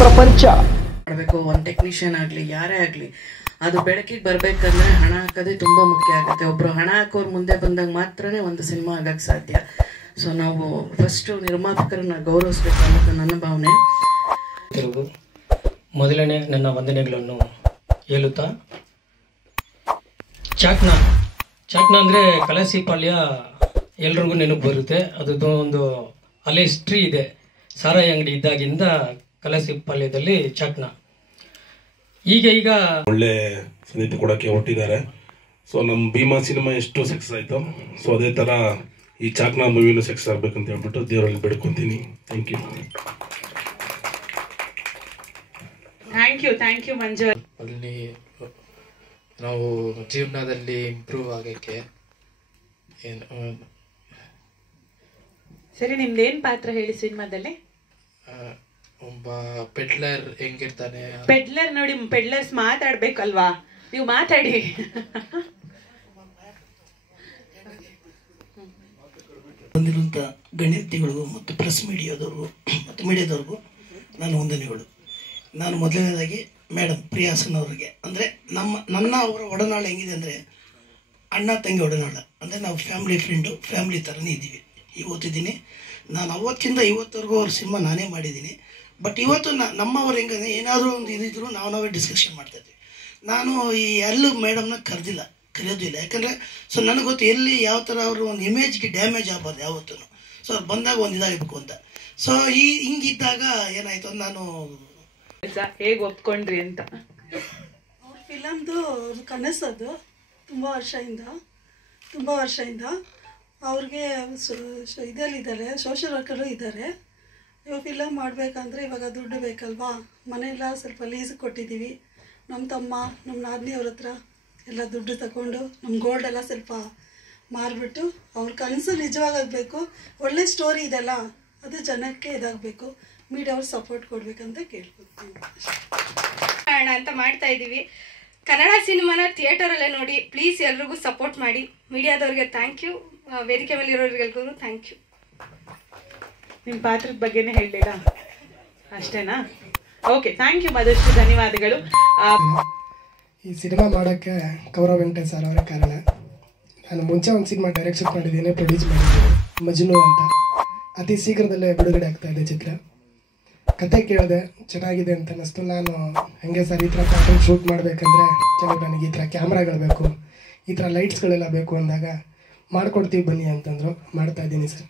ಪ್ರಪಂಚ. ಮಾಡಬೇಕು ಒಂದು ಟೆಕ್ನಿಷಿಯನ್ ಆಗಲಿ ಯಾರೇ ಆಗಲಿ, ಅದು ಬೆಳಕಿಗೆ ಬರಬೇಕಂದ್ರೆ ಹಣ ಹಾಕೋದೇ ತುಂಬ ಮುಖ್ಯ ಆಗುತ್ತೆ. ಒಬ್ಬರು ಹಣ ಹಾಕೋರು ಮುಂದೆ ಬಂದಾಗ ಮಾತ್ರನೇ ಒಂದು ಸಿನಿಮಾ ಆಗಕ್ಕೆ ಸಾಧ್ಯ. ಸೊ ನಾವು ಫಸ್ಟು ನಿರ್ಮಾಪಕರನ್ನ ಗೌರವಿಸ್ಬೇಕು ಅನ್ನೋದು ನನ್ನ ಭಾವನೆ. ಮೊದಲನೇ ನನ್ನ ವಂದನೆಗಳನ್ನು ಹೇಳುತ್ತಾ, ಚಾಕ್ನ ಅಂದರೆ ಕಳಸಿಪಾಳ್ಯ ಎಲ್ರಿಗೂ ನೆನಪು ಬರುತ್ತೆ. ಅದು ಒಂದು ಹಳೆ ಹಿಸ್ಟ್ರಿ ಇದೆ. ಸಾರಾಯಿ ಅಂಗಡಿ ಇದ್ದಾಗಿಂದ ಕಳಸಿಪಾಳ್ಯದಲ್ಲಿ ಚಾಕ್ನ. ಈಗ ಒಳ್ಳೆ ಸಂಗೀತ ಕೊಡೋಕ್ಕೆ ಹೊರಟಿದ್ದಾರೆ. ಸೊ ನಮ್ಮ ಭೀಮಾ ಸಿನಿಮಾ ಎಷ್ಟು ಸಕ್ಸಸ್ ಆಯಿತು, ಸೊ ಅದೇ ಥರ ಈ ಚಾಕ್ನ ಮೂವಿನೂ ಸಕ್ಸಸ್ ಆಗಬೇಕಂತ ಹೇಳ್ಬಿಟ್ಟು ದೇವರಲ್ಲಿ ಬೇಡ್ಕೊತೀನಿ. ಥ್ಯಾಂಕ್ ಯು ಮಂಜು. ಅಲ್ಲಿ ನಾವು ಜೀವನದಲ್ಲಿ ಇಂಪ್ರೂವ್ ಆಗೋಕ್ಕೆ ಸರಿ, ನಿಮ್ದೇನು ಪಾತ್ರ ಹೇಳಿ ಸಿನಿಮಾದಲ್ಲಿ? ಒಬ್ಬ ಪೆಡ್ಲರ್ ಹೆಂಗಿರ್ತಾನೆ. ಪೆಡ್ಲರ್ ನೋಡಿ, ಪೆಡ್ಲರ್ಸ್ ಮಾತಾಡ್ಬೇಕಲ್ವಾ, ನೀವು ಮಾತಾಡಿ. ಬಂದಿರುವಂಥ ಗಣ್ಯತಿಗಳಿಗೂ ಮತ್ತು ಪ್ರೆಸ್ ಮೀಡಿಯಾದವ್ರಿಗೂ ನಾನು ವಂದನೆಗಳು. ನಾನು ಮೊದಲನೇದಾಗಿ ಮೇಡಮ್ ಪ್ರಿಯಾಸನ್ ಅವರಿಗೆ, ಅಂದರೆ ನನ್ನ ಅವರ ಒಡನಾಳ ಹೆಂಗಿದೆ ಅಂದರೆ ಅಣ್ಣ ತಂಗಿ ಒಡನಾಳ. ಅಂದರೆ ನಾವು ಫ್ಯಾಮಿಲಿ ಥರನೇ ಇದ್ದೀವಿ. ಇವತ್ತಿದ್ದೀನಿ ನಾನು ಅವತ್ತಿಂದ ಇವತ್ತವರೆಗೂ ಅವ್ರ ಸಿನಿಮಾ ನಾನೇ ಮಾಡಿದ್ದೀನಿ. ಬಟ್ ಇವತ್ತು ನಮ್ಮವ್ರು ಹೆಂಗಂದರೆ ಏನಾದರೂ ಒಂದು ಇದಿದ್ರು ನಾವೇ ಡಿಸ್ಕಷನ್ ಮಾಡ್ತಾಯಿದ್ವಿ. ನಾನು ಈ ಎಲ್ಲೂ ಮೇಡಮ್ನ ಕರೆಯೋದು ಇಲ್ಲ. ಯಾಕಂದರೆ ಸೊ ನನಗೆ ಗೊತ್ತು ಎಲ್ಲಿ ಯಾವ ಥರ ಅವರು ಒಂದು ಇಮೇಜ್ಗೆ ಡ್ಯಾಮೇಜ್ ಆಗಬಾರ್ದು ಯಾವತ್ತೂ. ಸೊ ಅವ್ರು ಬಂದಾಗ ಒಂದು ಇದಾಗಬೇಕು ಅಂತ. ಸೊ ಹಿಂಗಿದ್ದಾಗ ಏನಾಯಿತು ಅಂತ ನಾನು ಹೇಗೆ ಒಪ್ಕೊಂಡ್ರಿ ಅಂತ. ಅವ್ರ ಫಿಲಮ್ದು ಕನಸದು ತುಂಬ ವರ್ಷದಿಂದ ಅವ್ರಿಗೆ ಇದರಲ್ಲಿದ್ದಾರೆ, ಸೋಷಿಯಲ್ ವರ್ಕರು ಇದ್ದಾರೆ. ಇವಾಗ ಫಿಲಮ್ ಮಾಡಬೇಕಂದ್ರೆ ಇವಾಗ ದುಡ್ಡು ಬೇಕಲ್ವಾ. ಮನೆಯೆಲ್ಲ ಸ್ವಲ್ಪ ಲೀಸ್ ಕೊಟ್ಟಿದ್ದೀವಿ. ನಮ್ಮ ತಮ್ಮ ನಮ್ಮ ನಾದಿನಿಯವ್ರ ಹತ್ರ ಎಲ್ಲ ದುಡ್ಡು ತಗೊಂಡು ನಮ್ಮ ಗೋಲ್ಡ್ ಎಲ್ಲ ಸ್ವಲ್ಪ ಮಾರಿಬಿಟ್ಟು ಅವ್ರ ಕನಸು ನಿಜವಾಗಬೇಕು. ಒಳ್ಳೆ ಸ್ಟೋರಿ ಇದೆಲ್ಲ, ಅದು ಜನಕ್ಕೆ ಇದಾಗಬೇಕು. ಮೀಡಿಯಾವ್ರು ಸಪೋರ್ಟ್ ಕೊಡಬೇಕಂತ ಕೇಳ್ಕೊತೀನಿ ಅಂತ ಮಾಡ್ತಾ ಇದ್ದೀವಿ. ಕನ್ನಡ ಸಿನಿಮಾನ ಥಿಯೇಟರಲ್ಲೇ ನೋಡಿ. ಪ್ಲೀಸ್ ಎಲ್ರಿಗೂ ಸಪೋರ್ಟ್ ಮಾಡಿ. ಮೀಡಿಯಾದವ್ರಿಗೆ ಥ್ಯಾಂಕ್ ಯು, ವೇದಿಕೆ ಮೇಲೆ ಇರೋರಿಗೆಲ್ರಿಗೂ ಥ್ಯಾಂಕ್ ಯು. ನಿಮ್ಮ ಪಾತ್ರದ ಬಗ್ಗೆನೇ ಹೇಳಲಿಲ್ಲ ಅಷ್ಟೇನಾ? ಓಕೆ, ಥ್ಯಾಂಕ್ ಯು ಮಧುಶ್ರೀ, ಧನ್ಯವಾದಗಳು. ಈ ಸಿನಿಮಾ ಮಾಡೋಕ್ಕೆ ಕೌರವ್ ವೆಂಕಟೇಶ್ ಸರ್ ಅವರೇ ಕಾರಣ. ನಾನು ಮುಂಚೆ ಒಂದು ಸಿನಿಮಾ ಡೈರೆಕ್ಷನ್ ಮಾಡಿದ್ದೀನಿ, ಪ್ರೊಡ್ಯೂಸ್ ಮಾಡಿದ್ದೀನಿ, ಮಜ್ನು ಅಂತ. ಅತಿ ಶೀಘ್ರದಲ್ಲೇ ಬಿಡುಗಡೆ ಆಗ್ತಾ ಇದೆ ಚಿತ್ರ. ಕತೆ ಕೇಳಿದೆ, ಚೆನ್ನಾಗಿದೆ ಅಂತ ಅನ್ನಿಸ್ತು. ನಾನು ಹಾಗೆ ಸರ್ ಈ ಥರ ಪ್ಯಾಟರ್ನ್ ಶೂಟ್ ಮಾಡಬೇಕಂದ್ರೆ ಕೆಲವು ನನಗೆ ಈ ಥರ ಕ್ಯಾಮ್ರಾಗಳು ಬೇಕು, ಈ ಥರ ಲೈಟ್ಸ್ಗಳೆಲ್ಲ ಬೇಕು ಅಂದಾಗ ಮಾಡಿಕೊಡ್ತೀವಿ ಬನ್ನಿ ಅಂತಂದರು. ಮಾಡ್ತಾಯಿದ್ದೀನಿ ಸರ್.